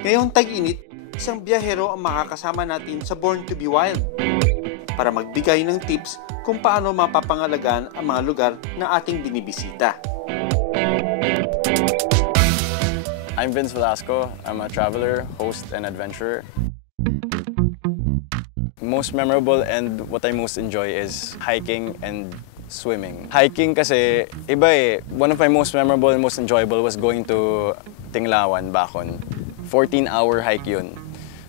Ngayong tag-init, isang biyahero ang makakasama natin sa Born to be Wild para magbigay ng tips kung paano mapapangalagaan ang mga lugar na ating binibisita. I'm Vince Velasco. I'm a traveler, host, and adventurer. Most memorable and what I most enjoy is hiking and swimming. Hiking kasi iba eh. One of my most memorable and most enjoyable was going to Tinglawan, Bacon. 14-hour hike yun.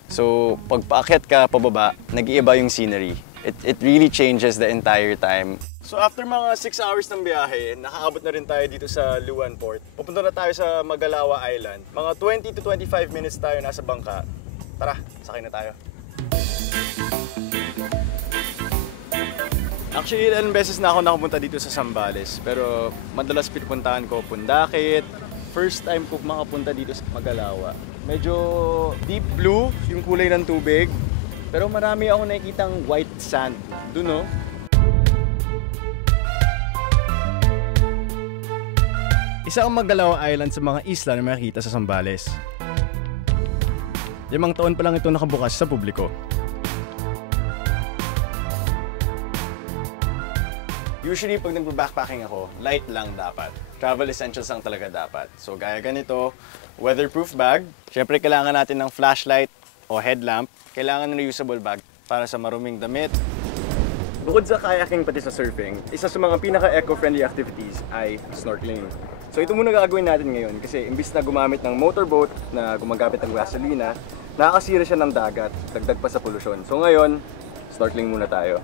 So pag paakyat ka pababa, nag-iiba yung scenery. It really changes the entire time. So after mga 6 hours ng biyahe, nakaabot na rin tayo dito sa Luan Port. Pupunta na tayo sa Magalawa Island. Mga 20 to 25 minutes tayo nasa bangka. Tara, sakay na tayo. Actually, ilang beses na ako nakapunta dito sa Zambales. Pero madalas pinupuntahan ko Pundakit. First time ko makapunta dito sa Magalawa. Medyo deep blue yung kulay ng tubig. Pero marami ako nakikitang white sand. Doon, no? Isa ang Magalawa Island sa mga isla na makikita sa Zambales. 5 taon pa lang ito nakabukas sa publiko. Usually, pag nagbabackpacking ako, light lang dapat. Travel essentials lang talaga dapat. So, gaya ganito, weatherproof bag. Siyempre, kailangan natin ng flashlight o headlamp. Kailangan ng reusable bag para sa maruming damit. Bukod sa kayaking pati sa surfing, isa sa mga pinaka-eco-friendly activities ay snorkeling. So, ito muna gagawin natin ngayon kasi imbis na gumamit ng motorboat na gumagamit ng gasolina, nakakasira siya ng dagat, dagdag pa sa polusyon. So, ngayon, snorkeling muna tayo.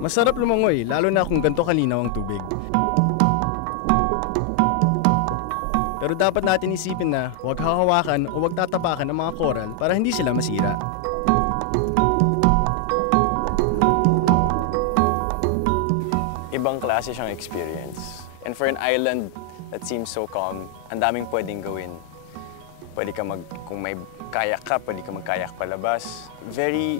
Masarap lumangoy, lalo na kung ganito kalinaw ang tubig. Pero dapat natin isipin na huwag hahawakan o huwag tatapakan ang mga coral para hindi sila masira. Ibang klase siyang experience. And for an island that seems so calm, ang daming pwedeng gawin. Pwede ka kung may kayak ka, pwede ka magkayak palabas. Very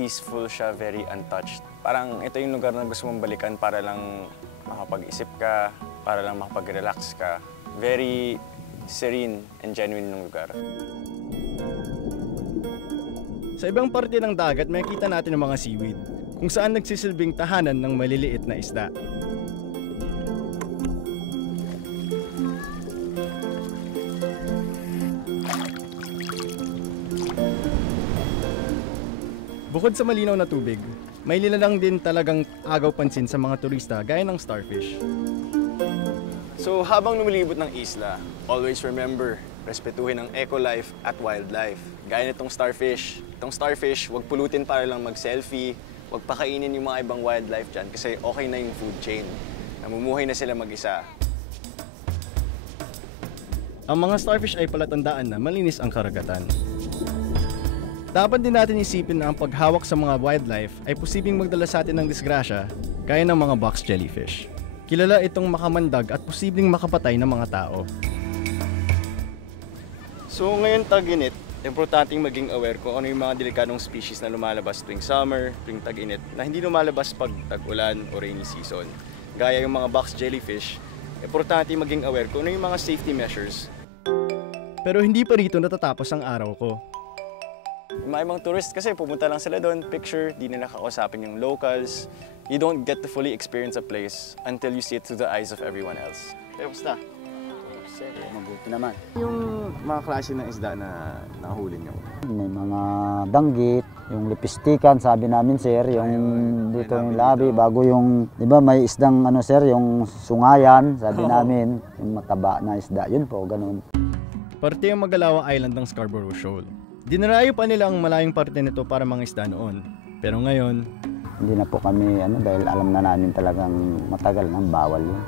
peaceful siya, very untouched. Parang ito yung lugar na gusto mong balikan para lang makapag-isip ka, para lang makapag-relax ka. Very serene and genuine ng lugar. Sa ibang parte ng dagat, makikita natin ang mga seaweed, kung saan nagsisilbing tahanan ng maliliit na isda. Bukod sa malinaw na tubig, may nilalang din talagang agaw pansin sa mga turista gaya ng starfish. So habang lumilibot ng isla, always remember, respetuhin ang eco-life at wildlife. Gaya nitong starfish. Itong starfish, huwag pulutin para lang mag-selfie, huwag pakainin yung mga ibang wildlife dyan kasi okay na yung food chain. Namumuhay na sila mag-isa. Ang mga starfish ay palatandaan na malinis ang karagatan. Dapat din natin isipin na ang paghawak sa mga wildlife ay posibleng magdala sa atin ng disgrasya gaya ng mga box jellyfish. Kilala itong makamandag at posibleng makapatay ng mga tao. So ngayon tag-init, importanteng maging aware kung ano yung mga delikadong species na lumalabas tuwing summer, tuwing tag-init, na hindi lumalabas pag tag-ulan o rainy season. Gaya yung mga box jellyfish, importante maging aware kung ano yung mga safety measures. Pero hindi pa rito natatapos ang araw ko. May mga tourist kasi pumunta lang sila doon, picture, di nila kakausapin yung locals. You don't get to fully experience a place until you see it through the eyes of everyone else. Kaya basta? Mabuti naman. Yung mga klase ng isda na nakahuli nyo? May mga danggit, yung lipistikan, sabi namin sir, yung dito yung labi, bago yung, di ba may isdang ano sir, yung sungayan, sabi namin, yung mataba na isda, yun po, ganun. Parte yung Magalawa Island ng Scarborough Shoal. Dinarayo pa nila ang malayong parte nito para mga isda noon. Pero ngayon, Hindi na po kami, dahil alam na namin talagang matagal nang bawal yun.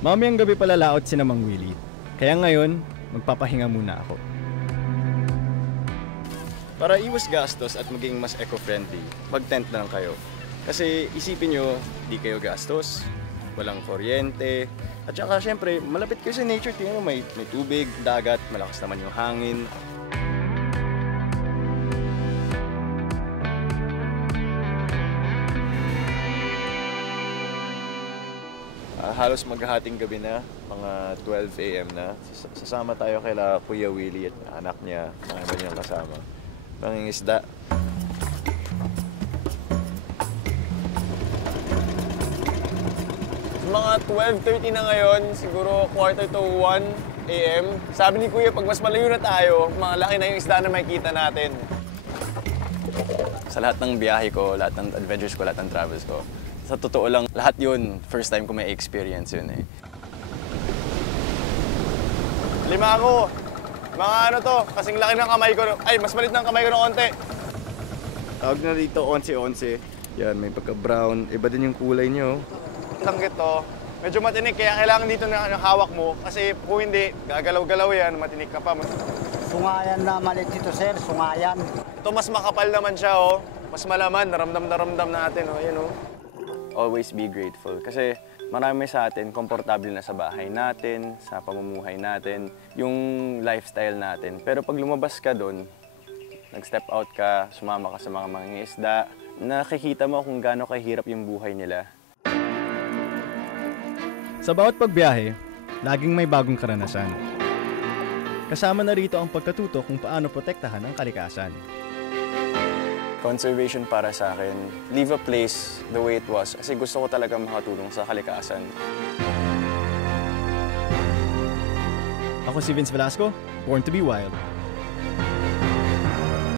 mamayang gabi palalaot si Mang Willie. Kaya ngayon, magpapahinga muna ako. Para iwas gastos at maging mas eco-friendly, mag-tent na lang kayo. Kasi isipin nyo, di kayo gastos, walang kuryente, at saka syempre, malapit kayo sa nature. Tingnan mo, may tubig, dagat, malakas naman yung hangin. Halos maghahating gabi na, mga 12 a.m. na. Sasama tayo kila Kuya Willie at anak niya, mga iba niyang kasama. Mangingisda. Mga 12:30 na ngayon, siguro 1:45 a.m. Sabi ni Kuya, pag mas malayo na tayo, malaki na yung isda na makikita natin. Sa lahat ng biyahe ko, lahat ng adventures ko, lahat ng travels ko, sa totoo lang, lahat yun, first time ko may experience yun eh. Lima ako. Mga ano to, kasing laki ng kamay ko. Ay, mas malit ng kamay ko ng onte. Tawag na dito, 11-11. Yan, may pagka-brown. Iba din yung kulay nyo. Tanggit to, medyo matinik, kaya kailangan dito na hawak mo. Kasi kung hindi, gagalaw-galaw yan, matinik ka pa. Sungayan na malit dito, sir. Sungayan. Ito, mas makapal naman siya, oh. Mas malaman, naramdam na ramdam natin, oh. Yan, oh. Always be grateful. Kasi marami sa atin, komportable na sa bahay natin, sa pamumuhay natin, yung lifestyle natin. Pero pag lumabas ka doon, nag-step out ka, sumama ka sa mga mangingisda, nakikita mo kung gaano kahirap yung buhay nila. Sa bawat pagbiyahe, laging may bagong karanasan. Kasama na rito ang pagkatuto kung paano protektahan ang kalikasan. Conservation para sa akin, leave a place the way it was kasi gusto ko talaga makatulong sa kalikasan. Ako si Vince Velasco, Born to be Wild.